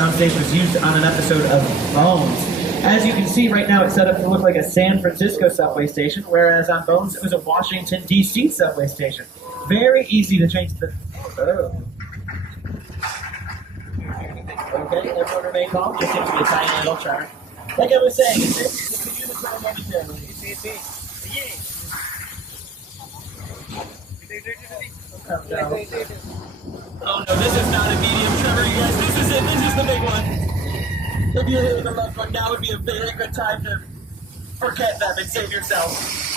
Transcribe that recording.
Soundstage was used on an episode of Bones. As you can see right now, it's set up to look like a San Francisco subway station, whereas on Bones it was a Washington, D.C. subway station. Very easy to change the... Oh. Okay, everyone remain calm. Just seems to be a tiny little charm. Like I was saying, it's a unicorn momentarily. Oh no, this is not a medium, Trevor, you guys. This is it. This is the big one. If you're here with a loved one, now would be a very good time to forget them and save yourself.